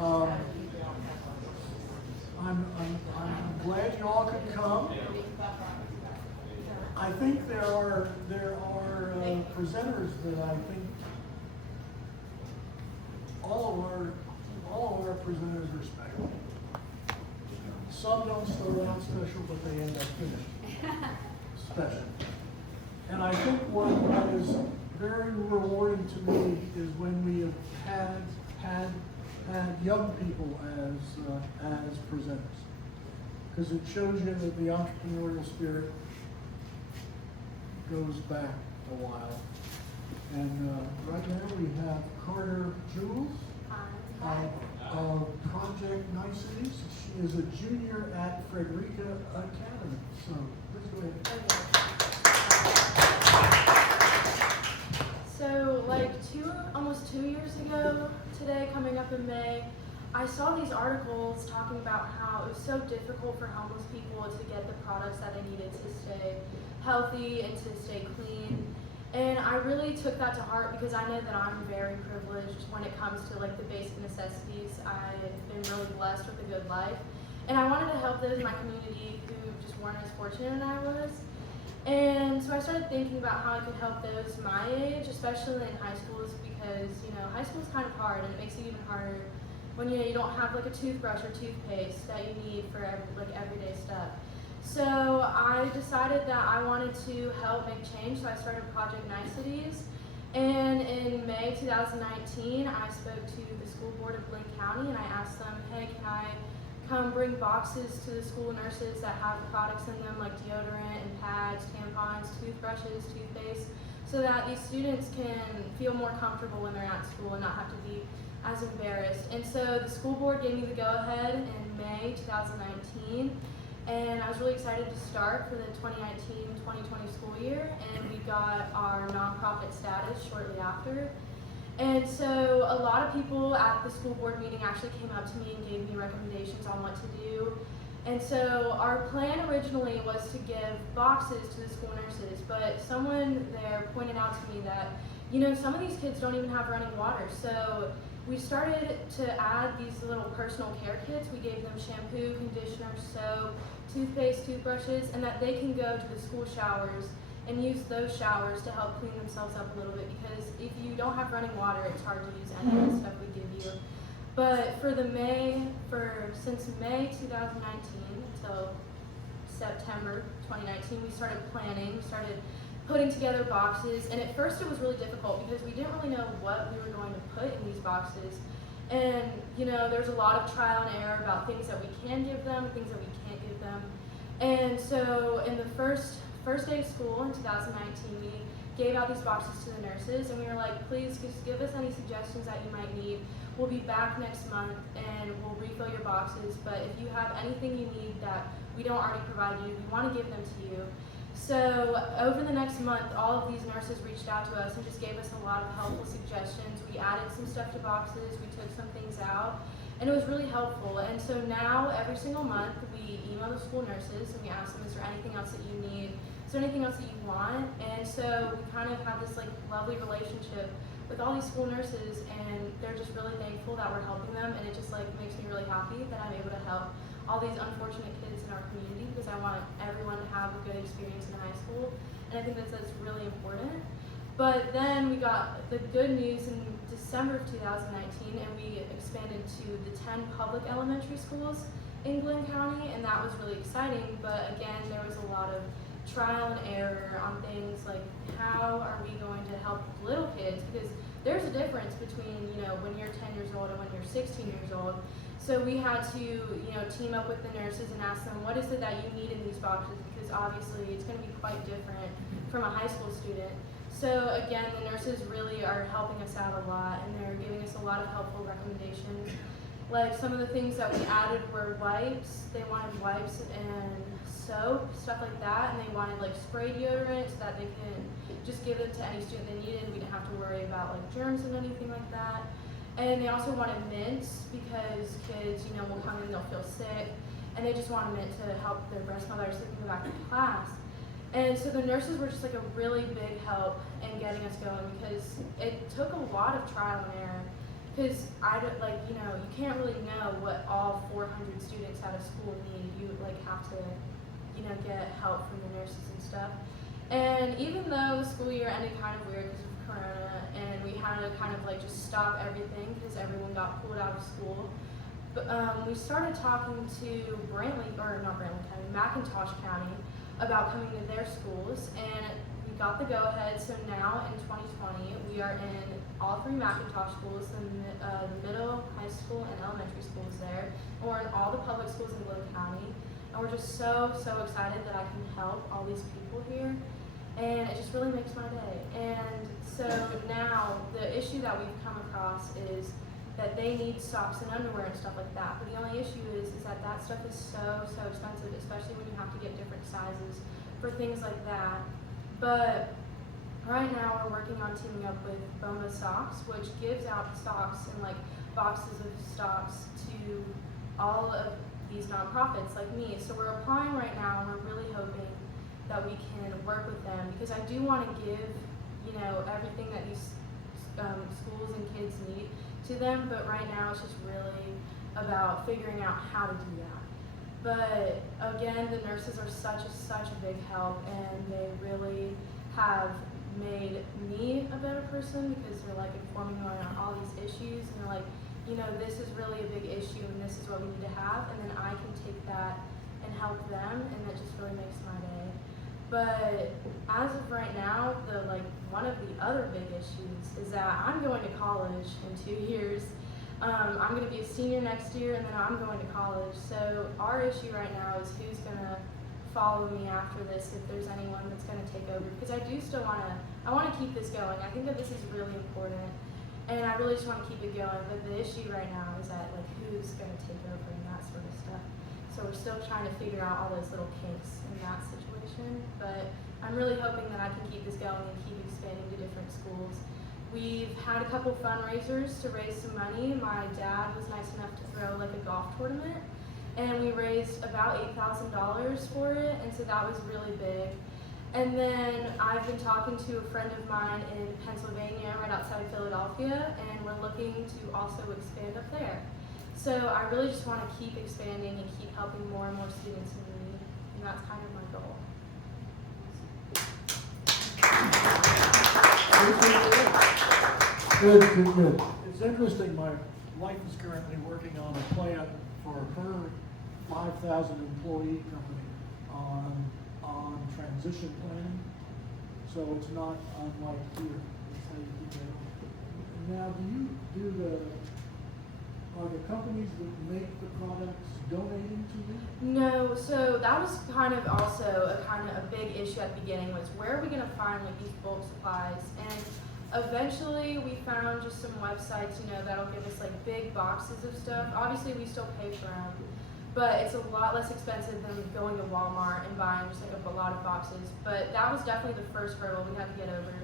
Um, I'm glad you all could come. I think there are presenters that I think all of our presenters are special. Some don't start out special, but they end up finished special. And I think what is very rewarding to me is when we have had young people as presenters, because it shows you that the entrepreneurial spirit goes back a while. And right now we have Carter Jules of Project Niceties. She is a junior at Frederica Academy. So please go ahead. So like almost 2 years ago today, coming up in May, I saw these articles talking about how it was so difficult for homeless people to get the products that they needed to stay healthy and to stay clean. And I really took that to heart because I know that I'm very privileged when it comes to like the basic necessities. I've been really blessed with a good life. And I wanted to help those in my community who just weren't as fortunate as I was. And so I started thinking about how I could help those my age, especially in high schools, because high school is kind of hard, and it makes it even harder when you don't have like a toothbrush or toothpaste that you need for everyday stuff. So I decided that I wanted to help make change, so I started Project Niceties. And in May 2019, I spoke to the school board of Linn County, and I asked them, hey, can I come bring boxes to the school nurses that have products in them like deodorant and pads, tampons, toothbrushes, toothpaste, so that these students can feel more comfortable when they're at school and not have to be as embarrassed. And so the school board gave me the go-ahead in May 2019, and I was really excited to start for the 2019-2020 school year, and we got our nonprofit status shortly after. And so a lot of people at the school board meeting actually came up to me and gave me recommendations on what to do. And so our plan originally was to give boxes to the school nurses, but someone there pointed out to me that, some of these kids don't even have running water. So we started to add these little personal care kits. We gave them shampoo, conditioner, soap, toothpaste, toothbrushes, and that they can go to the school showers and use those showers to help clean themselves up a little bit, because if you don't have running water, it's hard to use any of the stuff we give you. But since May 2019 until September 2019, we started planning, we started putting together boxes, and at first it was really difficult because we didn't really know what we were going to put in these boxes. And there's a lot of trial and error about things that we can give them and things that we can't give them. And so in the first day of school in 2019, we gave out these boxes to the nurses, and we were like, please just give us any suggestions that you might need. We'll be back next month and we'll refill your boxes, but if you have anything you need that we don't already provide you, we want to give them to you. So over the next month, all of these nurses reached out to us and just gave us a lot of helpful suggestions. We added some stuff to boxes, we took some things out, and it was really helpful. And so now every single month we email the school nurses and we ask them, is there anything else that you need? Is there anything else that you want? And so we kind of have this lovely relationship with all these school nurses, and they're just really thankful that we're helping them, and it just makes me really happy that I'm able to help all these unfortunate kids in our community, because I want everyone to have a good experience in high school, and I think that's really important. But then we got the good news in December of 2019, and we expanded to the 10 public elementary schools in Glynn County, and that was really exciting. But again, there was a lot of trial and error on things like how are we going to help little kids, because there's a difference between when you're 10 years old and when you're 16 years old. So we had to team up with the nurses and ask them, what is it that you need in these boxes, because obviously it's going to be quite different from a high school student. So again, the nurses really are helping us out a lot, and they're giving us a lot of helpful recommendations. Like some of the things that we added were wipes. They wanted wipes and soap, stuff like that, and they wanted spray deodorant so that they can just give it to any student they needed. We didn't have to worry about germs and anything like that. And they also wanted mints, because kids, will come in, they'll feel sick, and they just wanted mint to help their breast mothers so they can go back to class. And so the nurses were just a really big help in getting us going, because it took a lot of trial and error. because I don't, like, you know, you can't really know what all 400 students at a school need. You like have to, you know, get help from the nurses and stuff. And even though the school year ended kind of weird because of Corona, and we had to kind of like just stop everything because everyone got pulled out of school, but we started talking to McIntosh County about coming to their schools, and we got the go-ahead. So now in 2020, we are in all 3 McIntosh schools, the middle, high school, and elementary schools there. And we're in all the public schools in Glynn County, and we're just so excited that I can help all these people here, and it just really makes my day. And so now the issue that we've come across is that they need socks and underwear and stuff like that. But the only issue is that that stuff is so expensive, especially when you have to get different sizes for things like that. But right now we're working on teaming up with Boma Socks, which gives out socks and like boxes of socks to all of these nonprofits like me. So we're applying right now, and we're really hoping that we can work with them, because I do want to give, you know, everything that these schools and kids need to them, but right now it's just really about figuring out how to do that. But again, the nurses are such a big help, and they really have made me a better person, because they're like informing me on all these issues, and they're like, you know, this is really a big issue and this is what we need to have, and then I can take that and help them, and that just really makes my day. But as of right now, one of the other big issues is that I'm going to college in 2 years. I'm going to be a senior next year, and then I'm going to college. So our issue right now is who's going to follow me after this, if there's anyone that's going to take over. Because I do still want to keep this going. I think that this is really important, and I really just want to keep it going. But the issue right now is that like who's going to take over and that sort of stuff. So we're still trying to figure out all those little kinks in that situation. But I'm really hoping that I can keep this going and keep expanding to different schools. We've had a couple fundraisers to raise some money. My dad was nice enough to throw like a golf tournament, and we raised about $8,000 for it, and so that was really big. And then I've been talking to a friend of mine in Pennsylvania, right outside of Philadelphia, and we're looking to also expand up there. So I really just want to keep expanding and keep helping more and more students in need, and that's kind of my goal. Good. It's interesting, my wife is currently working on a plan for her 5,000 employee company on transition planning. So it's not unlike here. That's how you keep it. Now, do you are the companies that make the products donating to you? No, so that was kind of also a big issue at the beginning, was where are we going to find like these bulk supplies? And eventually we found just some websites, you know, that'll give us like big boxes of stuff. Obviously we still pay for them, but it's a lot less expensive than going to Walmart and buying just like a lot of boxes. But that was definitely the first hurdle we had to get over,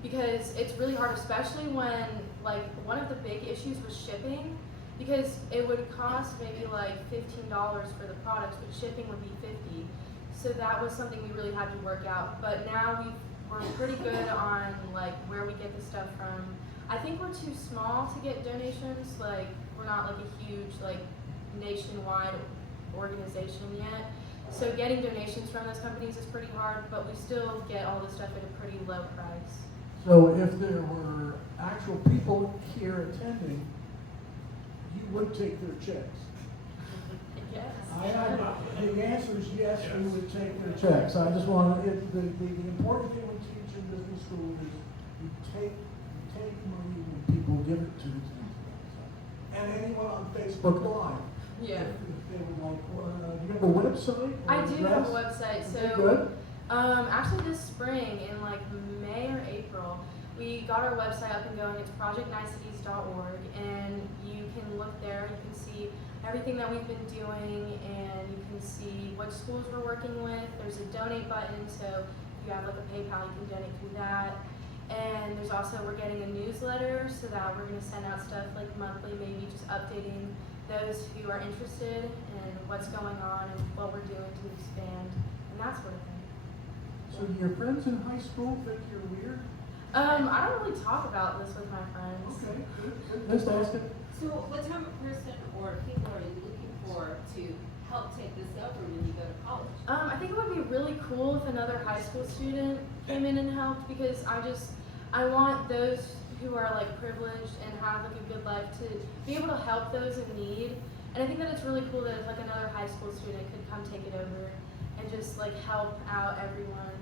because it's really hard, especially when like one of the big issues was shipping. Because it would cost maybe like $15 for the products, but shipping would be $50. So that was something we really had to work out. But now we're pretty good on like where we get the stuff from. I think we're too small to get donations. Like we're not like a huge like nationwide organization yet. So getting donations from those companies is pretty hard, but we still get all the stuff at a pretty low price. So if there were actual people here attending, you would take their checks. Yes. The answer is yes, we would take their checks. I just want to, the important thing we teach in business school is you take money when people give it to you. And anyone on Facebook Live. Yeah. If they would like, do you have a website? I do have a website. So good. Actually this spring in like May or April, we got our website up and going. It's projectniceties.org, and you can look there. You can see everything that we've been doing, and you can see what schools we're working with. There's a donate button, so if you have like a PayPal, you can donate through that. And there's also, we're getting a newsletter, so that we're going to send out stuff like monthly, maybe just updating those who are interested in what's going on and what we're doing to expand and that sort of thing. So do your friends in high school think you're weird? I don't really talk about this with my friends. Okay, good. Ms. Askin? So what type of person or people are you looking for to help take this over when you go to college? I think it would be really cool if another high school student came in and helped, because I want those who are like privileged and have like a good life to be able to help those in need. And I think that it's really cool that if like another high school student could come take it over and just like help out everyone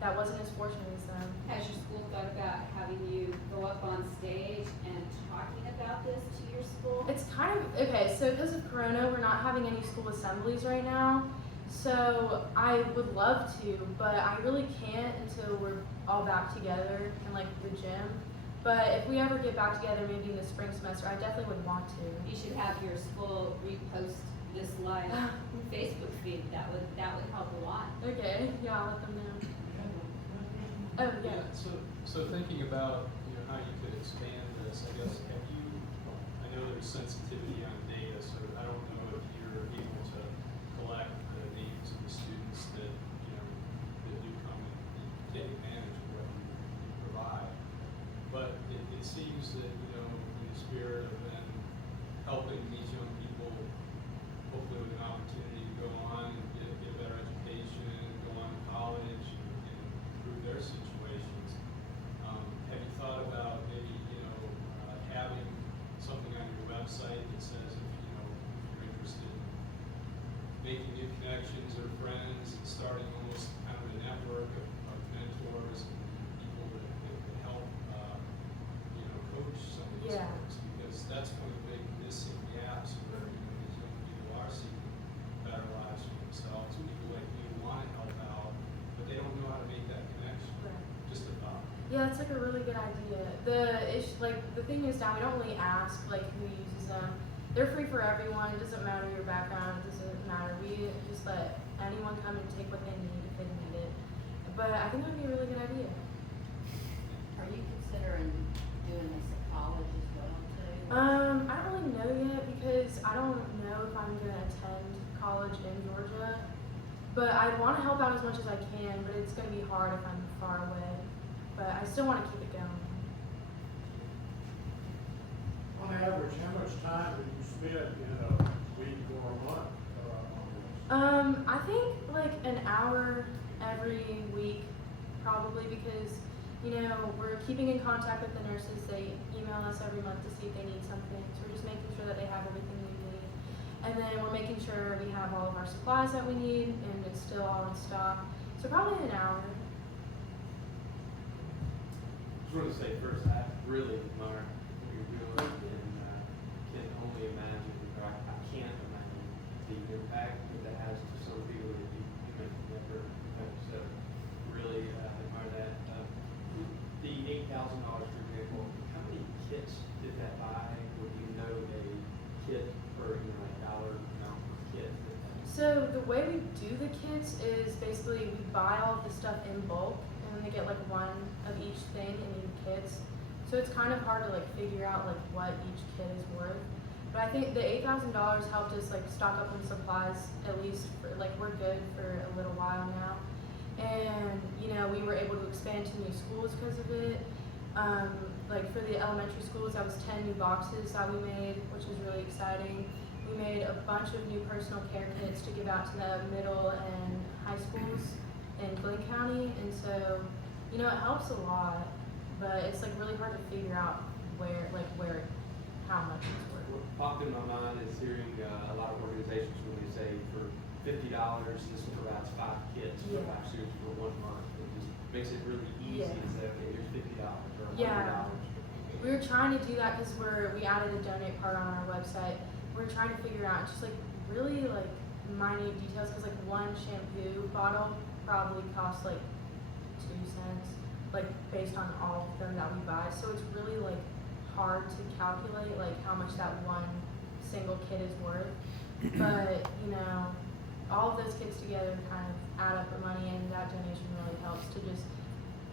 that wasn't as fortunate as them. Has your school thought about having you go up on stage and talking about this to your school? It's kind of, okay, so because of Corona, we're not having any school assemblies right now. So I would love to, but I really can't until we're all back together in like the gym. But if we ever get back together, maybe in the spring semester, I definitely would want to. You should have your school repost this live Facebook feed. That would help a lot. Okay, yeah, I'll let them know. Oh, yeah. So thinking about, how you could expand this, I guess, I know there's sensitivity on data, so I don't know if you're able to collect the names of the students that, that do come and take advantage of what you provide. But it seems that, in the spirit of then helping these young people, hopefully with an opportunity to go on and get a better education, go on to college, and improve their situations. Have you thought about maybe, having something on your website that says if you're interested in making new connections or friends and starting almost kind of a network of mentors and people that can help, coach some of these Yeah. folks, because that's one of the big missing gaps where these young people are seeking better lives for themselves. People like you want to help out, but they don't know how to make that connection. Right. Just a thought. Yeah, that's like a really good idea. The thing is now we don't really ask like who uses them. They're free for everyone. It doesn't matter your background. It doesn't matter. We just let anyone come and take what they need if they need it. But I think that would be a really good idea. Are you considering doing this at college as well too? I don't really know yet because I don't know if I'm gonna attend college in Georgia. But I want to help out as much as I can. But it's gonna be hard if I'm far away. But I still want to keep it going. On average, how much time do you spend in a week or a month on this? I think like an hour every week, probably, because we're keeping in contact with the nurses. They email us every month to see if they need something. So we're just making sure that they have everything we need, and then we're making sure we have all of our supplies that we need and it's still all in stock. So probably an hour. I just want to say first, I really admire what you're doing and can only imagine, or I can't imagine the impact that that has to some people that you may never have. So really admire that. The $8,000, for example, how many kits did that buy? Would you know a kit per a dollar amount per kit? So the way we do the kits is basically we buy all of the stuff in bulk, and then they get like one of each thing in each kits. So it's kind of hard to like figure out like what each kit is worth. But I think the $8,000 helped us like stock up on supplies, at least for, like we're good for a little while now. And we were able to expand to new schools because of it. Like for the elementary schools, that was 10 new boxes that we made, which was really exciting. We made a bunch of new personal care kits to give out to the middle and high schools in Glenn County, and so it helps a lot, but it's like really hard to figure out how much it's worth. What popped in my mind is hearing a lot of organizations when they say for $50, this provides 5 kits for Yeah. 5 students for 1 month. It just makes it really easy Yeah. to say, okay, here's $50 or $100. Yeah. We were trying to do that because we added a donate part on our website. We're trying to figure out just like really like minute details, because like one shampoo bottle probably costs like 2 cents, like based on all of them that we buy. So it's really like hard to calculate like how much that one single kit is worth. But all of those kits together kind of add up the money, and that donation really helps to just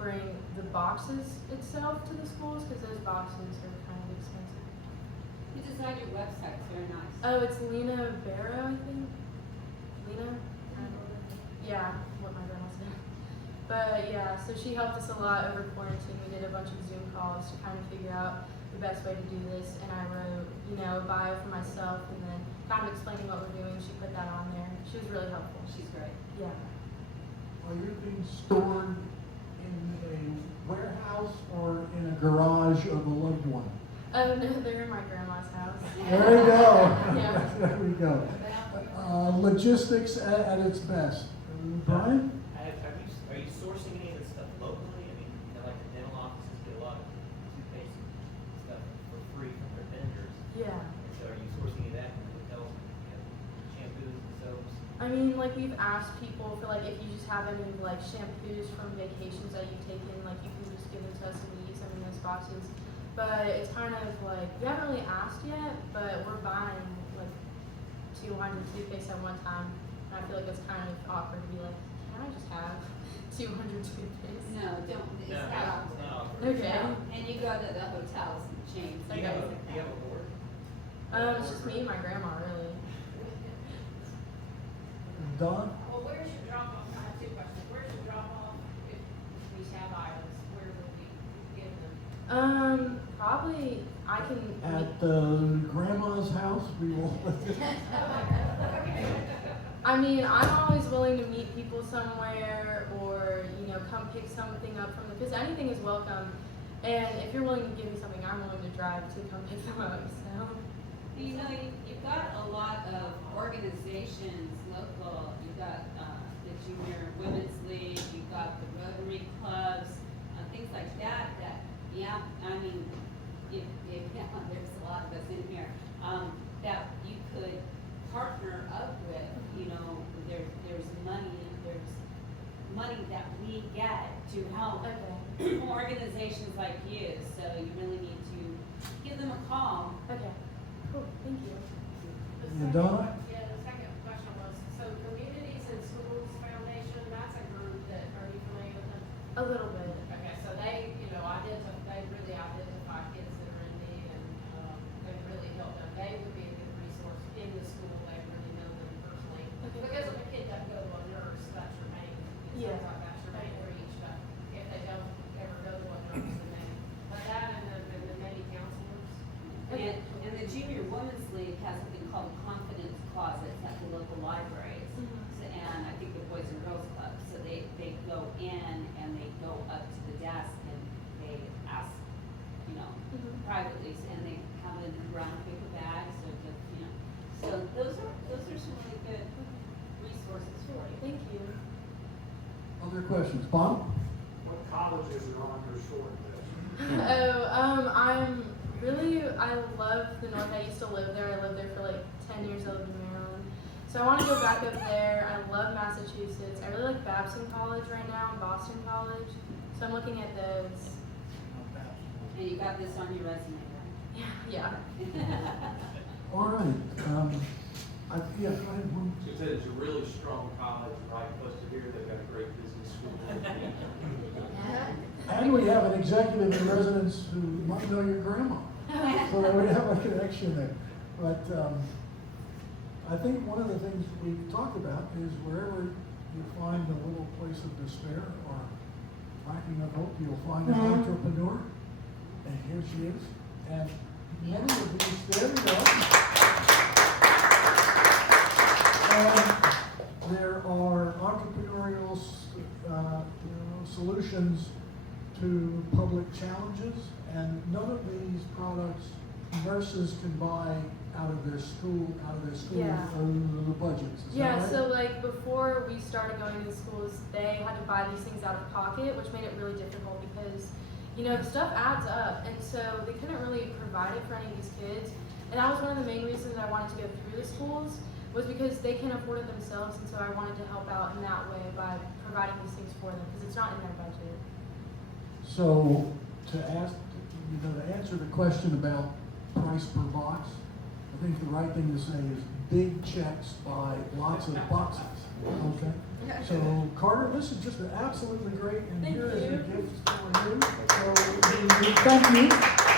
bring the boxes itself to the schools, because those boxes are kind of expensive. You designed your website. It's very nice. Oh, it's Lena Barrow, I think. Lena? Yeah, what my grandma said. But yeah, so she helped us a lot over quarantine. We did a bunch of Zoom calls to kind of figure out the best way to do this, and I wrote, a bio for myself, and then kind of explaining what we're doing. She put that on there. She was really helpful. She's great. Yeah. Are you being stored in a warehouse or in a garage of a loved one? Oh no, they're in my grandma's house. There we go. Yeah. There we go. Logistics at its best. Brian? Are you sourcing any of this stuff locally? I mean, like the dental offices get a lot of toothpaste stuff for free from their vendors. Yeah. And so are you sourcing any of that from hotels, shampoos and soaps? I mean, like we've asked people for like if you just have any like shampoos from vacations that you've taken, like you can just give them to us and we use them in those boxes. But it's kind of like we haven't really asked yet, but we're buying like 200 toothpaste at one time, and I feel like it's kind of awkward to be like, can I just have 200 toothpaste? No, don't, it's No, not. it's not awkward. Okay. No, and you go to the hotels and chains. Do you have a board? It's just me and my grandma, really. Don? Well, where's your drop off? I have two questions. Where's your drop off if we have items? Where would we give them? Probably I can. At grandma's house, we will. I mean, I'm always willing to meet people somewhere, or come pick something up from because anything is welcome. And if you're willing to give me something, I'm willing to drive to come pick them up. So. You've got a lot of organizations local. You've got the Junior Women's League. You've got the Rotary clubs, things like that. I mean, if there's a lot of us in here that you could partner up with. There's money that we get to help organizations like you. So you really need to give them a call. Okay. Cool. Thank you. Donna? Yeah, the second question was, so Communities and Schools Foundation, that's a group that, are you familiar with them? A little bit. Okay, so they, they really identify kids that are in need and, they really help them. They would be a good resource in the school. They really know them personally. Okay. Because if a kid doesn't go to a nurse, that's your main, Yeah. that's your main reach. If they don't ever go to a nurse, then they, but that and the many counselors. And the Junior Women's League has something called confidence closets at the local libraries. Mhm. So, and I think the Boys and Girls Club. So they go in and they go up to the desk and they ask, privately, and they have it in a brown paper bag. So those are some really good resources for you. Thank you. Other questions? Bob? What colleges are on your short list? I love the North. I used to live there. I lived there for like 10 years. I lived in Maryland. So I want to go back up there. I love Massachusetts. I really like Babson College right now and Boston College. So I'm looking at those. And you got this on your resume, right? Yeah. All right. Go ahead. One. She said it's a really strong college right close to here. They've got a great business school. And we have an executive in residence who might know your grandma. So we have a connection there. But I think one of the things we've talked about is wherever you find a little place of despair or lacking of hope, you'll find an entrepreneur. And here she is. And many of these, there we go. And there are entrepreneurial solutions to public challenges, and none of these products nurses can buy out of their school Yeah. budgets. Is Yeah, that right? so like before we started going to the schools, they had to buy these things out of pocket, which made it really difficult because, the stuff adds up, and so they couldn't really provide it for any of these kids. And that was one of the main reasons I wanted to go through the schools, was because they can afford it themselves, and so I wanted to help out in that way by providing these things for them, because it's not in their budget. So to answer the question about price per box, I think the right thing to say is big checks buy lots of boxes. Okay? So Carter, this is just absolutely great, and Thank here is you. the gift for you. So thank you.